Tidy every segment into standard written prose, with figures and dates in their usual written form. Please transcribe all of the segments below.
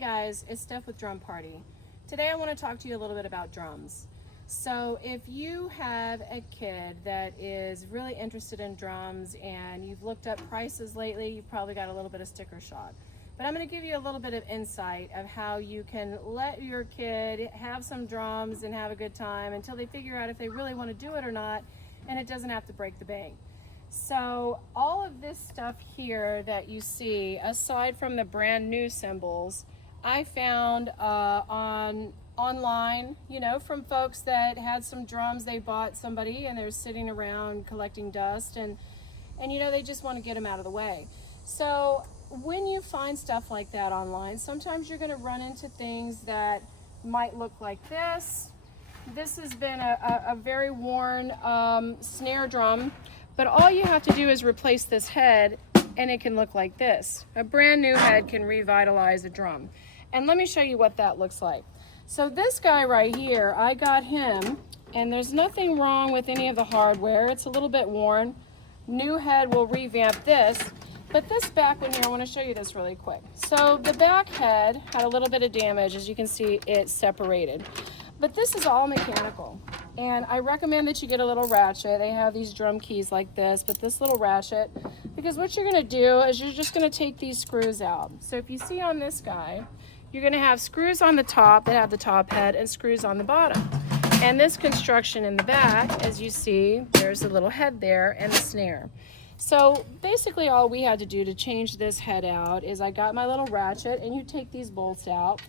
guys, it's Steph with Drum Party. Today I want to talk to you a little bit about drums. So if you have a kid that is really interested in drums and you've looked up prices lately, you've probably got a little bit of sticker shock. But I'm going to give you a little bit of insight of how you can let your kid have some drums and have a good time until they figure out if they really want to do it or not, and it doesn't have to break the bank. So all of this stuff here that you see, aside from the brand new cymbals, I found online, from folks that had some drums they bought somebody and they're sitting around collecting dust and they just want to get them out of the way. So when you find stuff like that online, sometimes you're going to run into things that might look like this. This has been a very worn snare drum. But all you have to do is replace this head and it can look like this. A brand new head can revitalize a drum. And let me show you what that looks like. So this guy right here, I got him, and there's nothing wrong with any of the hardware. It's a little bit worn. New head will revamp this. But this back one here, I want to show you this really quick. So the back head had a little bit of damage. As you can see, it's separated. But this is all mechanical. And I recommend that you get a little ratchet. They have these drum keys like this, but this little ratchet, because what you're gonna do is you're just gonna take these screws out. So if you see on this guy, you're gonna have screws on the top that have the top head and screws on the bottom. And this construction in the back, as you see, there's a little head there and the snare. So basically all we had to do to change this head out is I got my little ratchet, and you take these bolts out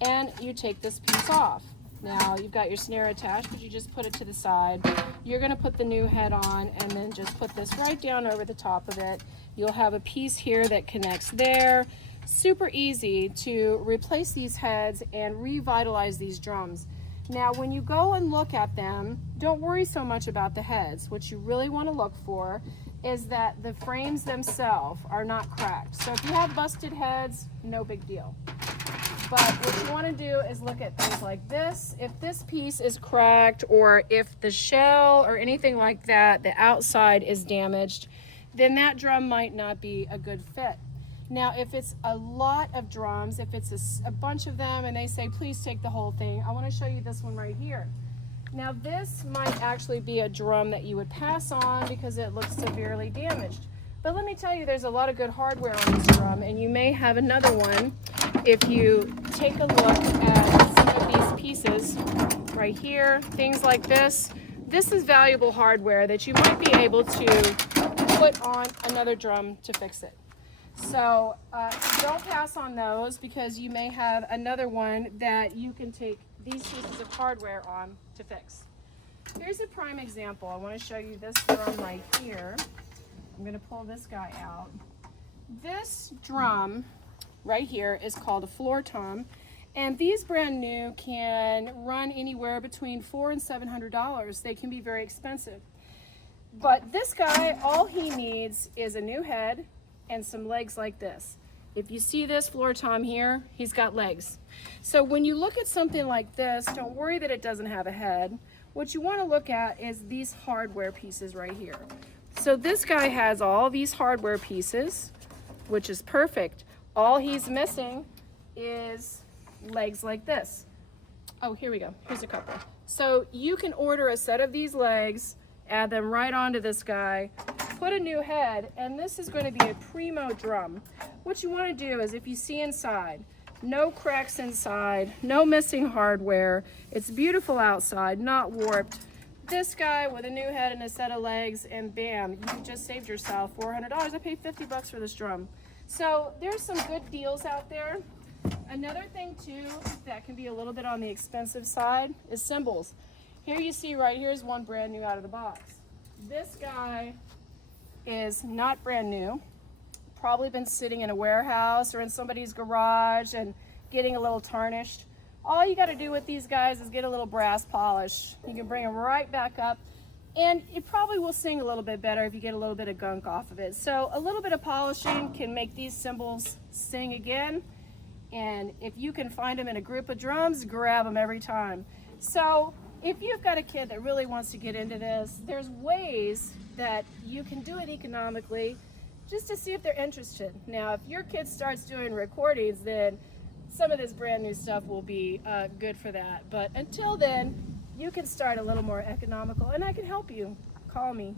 and you take this piece off. Now you've got your snare attached, but you just put it to the side. You're going to put the new head on and then just put this right down over the top of it. You'll have a piece here that connects there. Super easy to replace these heads and revitalize these drums. Now when you go and look at them, don't worry so much about the heads. What you really want to look for is that the frames themselves are not cracked. So if you have busted heads, no big deal. But what you want to do is look at things like this. If this piece is cracked, or if the shell or anything like that, the outside is damaged, then that drum might not be a good fit. Now, if it's a lot of drums, if it's a bunch of them and they say, please take the whole thing, I want to show you this one right here. Now, this might actually be a drum that you would pass on because it looks severely damaged. But let me tell you, there's a lot of good hardware on this drum, and you may have another one if you take a look at some of these pieces right here, things like this. This is valuable hardware that you might be able to put on another drum to fix it. So don't pass on those, because you may have another one that you can take these pieces of hardware on to fix. Here's a prime example. I want to show you this drum right here. I'm going to pull this guy out. This drum right here is called a floor tom, and these brand new can run anywhere between $400 and $700. They can be very expensive. But this guy, all he needs is a new head and some legs like this. If you see this floor tom here, he's got legs. So when you look at something like this, don't worry that it doesn't have a head. What you want to look at is these hardware pieces right here. So this guy has all these hardware pieces, which is perfect. All he's missing is legs like this. Oh, here we go. Here's a couple. So you can order a set of these legs, add them right onto this guy, put a new head, and this is going to be a primo drum. What you want to do is, if you see inside, no cracks inside, no missing hardware, it's beautiful outside, not warped. This guy with a new head and a set of legs, and bam, you just saved yourself $400. I paid $50 for this drum. So there's some good deals out there. Another thing too that can be a little bit on the expensive side is cymbals. Here you see right here is one brand new out of the box. This guy is not brand new. Probably been sitting in a warehouse or in somebody's garage and getting a little tarnished. All you got to do with these guys is get a little brass polish. You can bring them right back up, and it probably will sing a little bit better if you get a little bit of gunk off of it. So a little bit of polishing can make these cymbals sing again, and if you can find them in a group of drums, grab them every time. So if you've got a kid that really wants to get into this, there's ways that you can do it economically just to see if they're interested. Now, if your kid starts doing recordings, then some of this brand new stuff will be good for that. But until then, you can start a little more economical, and I can help you. Call me.